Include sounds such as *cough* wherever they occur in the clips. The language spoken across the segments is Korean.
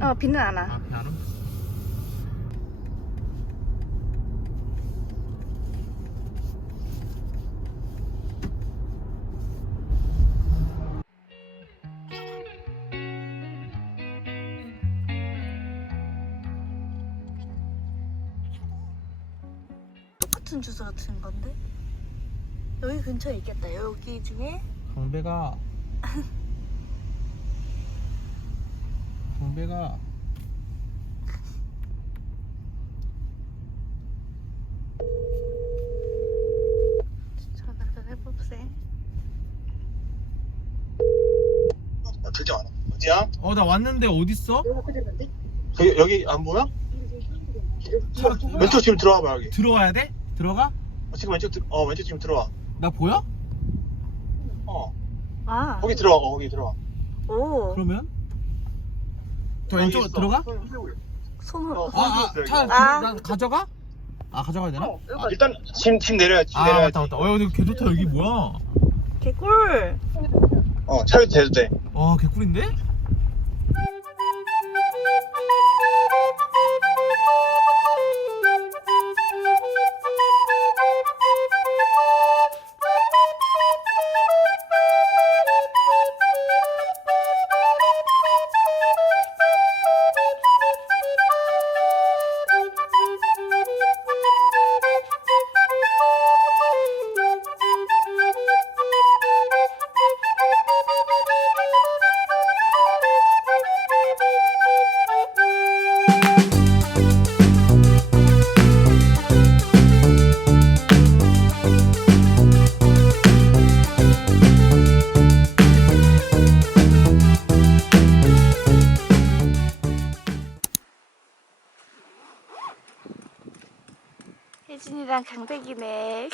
어, 비는 안 와. 아, 비안 오? 똑같은 주소 같은 건데? 여기 근처에 있겠다. 여기 중에 강배가 강배가 전화 좀 해봅세. 어, 들지 않아. 어디야? 어 나 왔는데 어딨어? 여기, 여기 안 보여? 차, 왼쪽 지금 들어와 봐 여기. 들어와야 돼? 들어가? 어, 지금 왼쪽 들, 어 왼쪽 지금 들어와. 나 보여? 어 아, 거기 들어와. 어, 거기 들어와. 오. 그러면? 저 왼쪽으로 있어. 들어가? 손으로. 어. 아, 아, 차, 아. 나 가져가? 아, 가져가야 되나? 아, 일단 짐, 짐 내려야지. 짐 아, 내려야지. 맞다, 맞다. 어, 여기 개 좋다. 여기 뭐야? 개꿀. 어 차려도 돼도 돼. 와, 개꿀인데? 강백이네.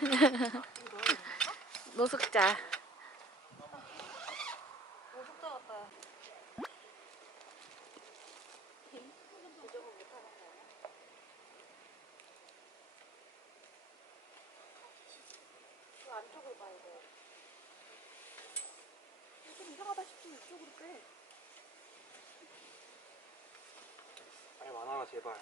*laughs* 노숙자. 제발.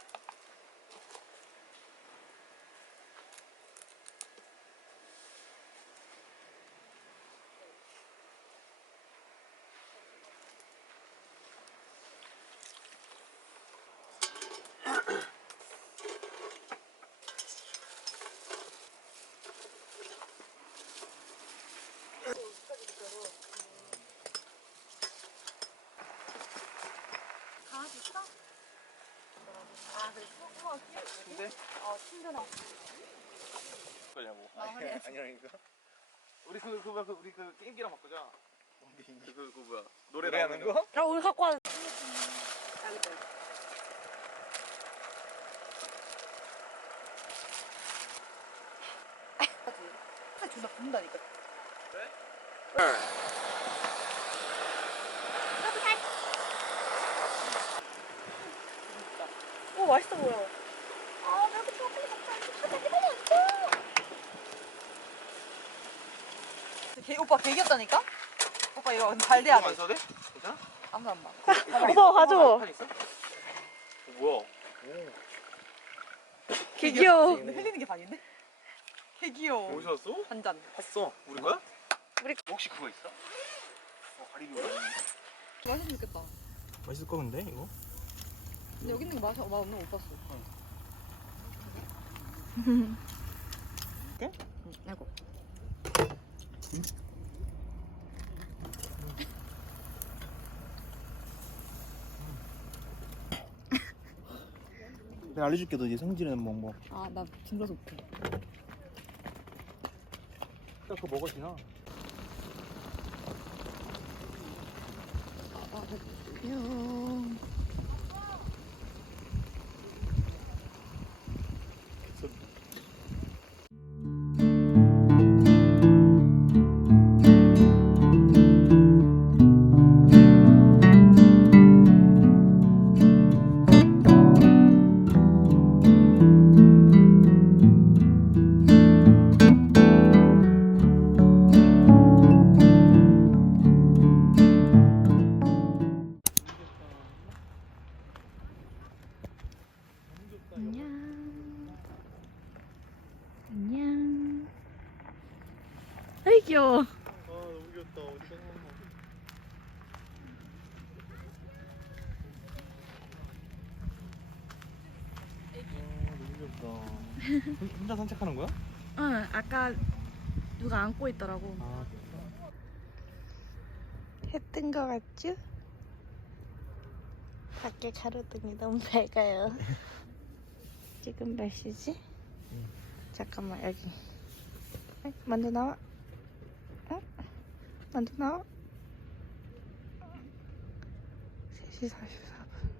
어, 친근하. 거냐고. 아니 아니라니까. 우리 그, 그, 그, 우리 그 게임기랑 바꾸자. 그, 그, 그 뭐야. 노래 노래하는 나오는 거? 야, 우리 갖고 와. 존나 붙는다니까. 오, 맛있어 보여. 개, 오빠 개겼다니까? 오빠 이거 잘 돼야 안 돼. 써도 돼? 괜찮아? 아무도 안 봐. 오빠 가져. 판 있어? 어, 뭐야? 개 귀여워. 근데 흘리는 게 반인데? 개 귀여워. 어디서 왔어? 한 잔. 샀어. 우리 거야? 우리- 혹시 그거 있어? 어, 가리비 맛있으면 좋겠다. 맛있을 거 근데 이거? 근데 여기 있는 게 맛이 맛 없는 거 못 봤어. 네? 응, *laughs* 아이고. 내가 알려줄게 너 이제 성질은 뭐 뭐. 아, 나 징그러서 못해. 그거 먹어 지나? 아, 아이 귀여워. 아 너무 귀엽다. 어디가 너무 귀엽다. 혼- 혼자 산책하는 거야? 응, 아까 누가 안고 있더라고. 아, 했던 거 같죠? 밖에 가로등이 너무 밝아요. *laughs* 지금 몇 시지? 잠깐만 여기. 에? 먼저 나와. 어? 만두 나와. 3시 44분.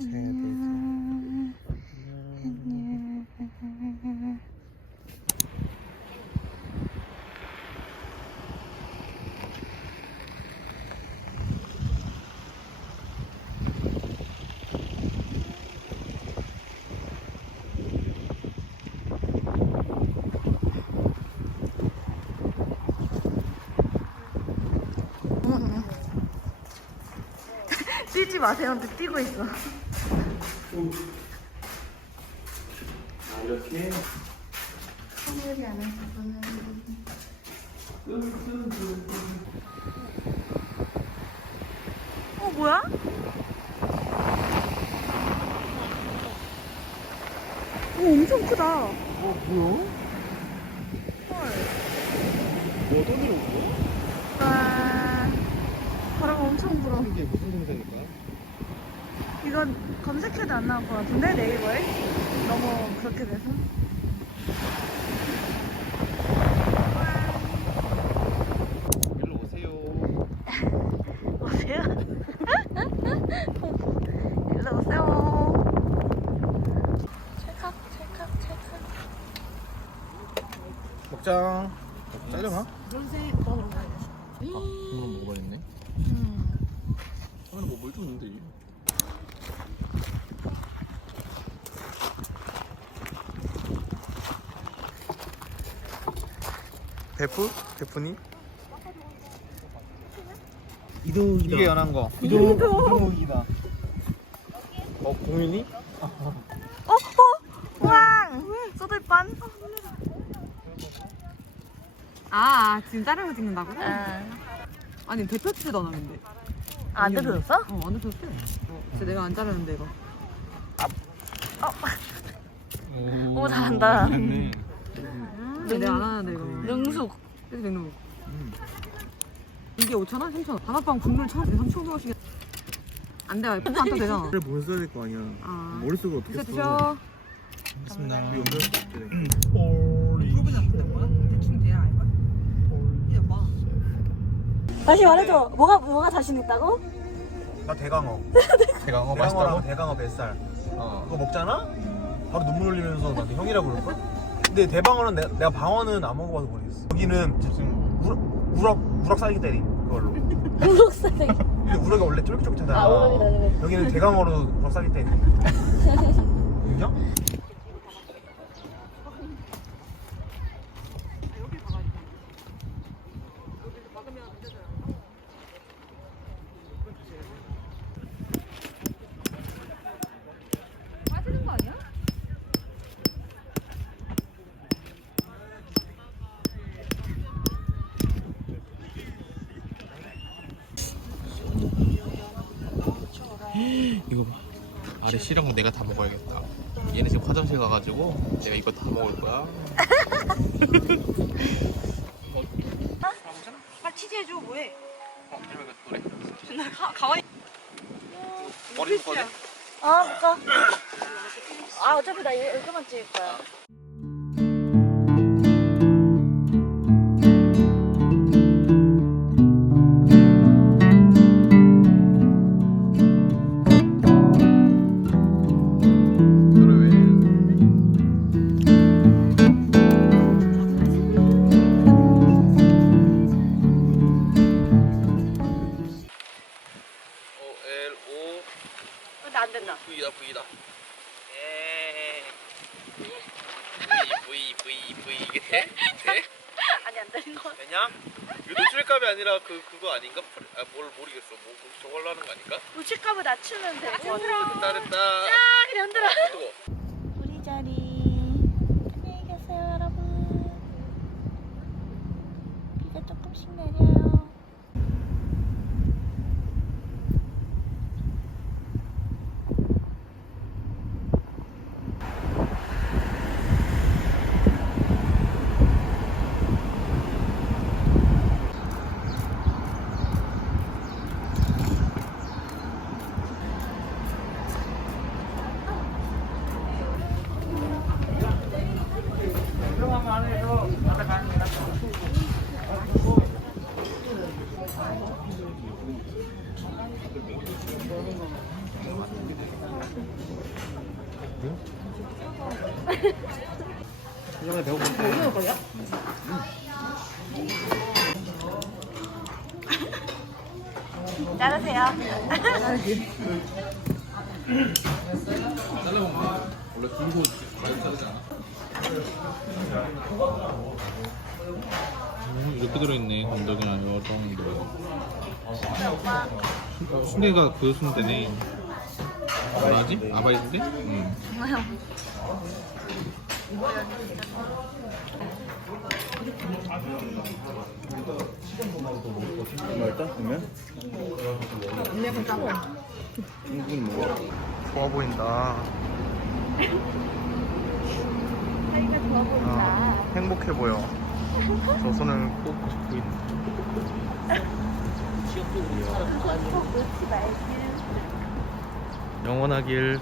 안녕. 안 뛰지 마세요. 근데 뛰고 있어. 이렇게 선물이 안 해서 보는. 어 뭐야? 오 엄청 크다. 어 뭐야? 뭐 어떤 데로 온 거야? 엄청 불어. 이게 무슨 동생일까? 이건 검색해도 안 나올 것 같은데 네이버에 너무 그렇게 돼서. 일로 오세요 오세요. *laughs* 일로 오세요. 찰칵 찰칵 찰칵. 먹자 잘려나? 노란색 먹으러 가야 돼. 아 그럼 뭐가 있네 음. 있는데 이게 베프? 베프니? 이동이다. 이게 연한 거 이동 이동이다. 어, 공윤이? 어? 어? 왕! 쏟을 뻔? 아 지금 다른 거 찍는다고? 아, 아니 대표치도 안 하는데 안 들었어? 어 완전 대표 어, 진짜 내가 안 자르는데 이거 오, 잘한다. 됐네. 근데 내가 안 하는데 이거 능숙. 그래서 냉동 이게 5,000원? 3,000원 단합방 국물 1,000원 3,500원씩 안돼 푸드 안 타도 되잖아 그래 뭘 써야 될 거 아니야. 아 머릿속에 어떻게 드셔 써? 드셔 연결 안? 대충 돼야 이거? 봐 다시 말해줘. 뭐가, 뭐가 자신 있다고? 나 대강어. *laughs* 대강어 대강어랑 대강어 뱃살. 어. 그거 먹잖아? 바로 눈물 흘리면서 나한테 형이라고 그럴걸? 근데 대방어는 내가, 내가 방어는 안 먹어봐서 모르겠어. 여기는 무슨 우럭, 우럭, 우럭 살기 때리 그걸로. *laughs* 우럭살이. 근데 우럭이 원래 쫄깃쫄깃하잖아. 아. 여기는 대강어로 우럭 살기 때리. *laughs* 인정? 빠지는 거 아니야? 이거 봐. 아래 씨랑 내가 다 먹어야겠다. 얘는 지금 화장실 가가지고 내가 이거 다 먹을 거야. 빨리 치즈해줘 뭐해 어, 이러면 노래. 나 가, 가만히 머리 묶어야 돼? 아, 볼까? 아, 어차피 나 이거- 이거만 찍을 거야. 그 그거 아닌가? 아, 뭘 모르겠어. 뭐 저걸로 하는 거 아닌가? 우측값을 낮추면 돼. 됐다 됐다. 아, 그냥 흔들어. 뜨거. 우리 자리. 안녕히 계세요, 여러분. 비가 조금씩 내려요. 이번에 배고픈데 자르세요. 잘라먹으면 원래 길고 많이 자르지 않아? 음, 이렇게 들어있네 건더기랑 여정도 순대가 그 순대네 뭐지? 아바이 순대? 응 좋아 보인다 사이가 좋아 보인다. 어, 행복해 보여 저 손을 꼭 잡고 있네. 영원하길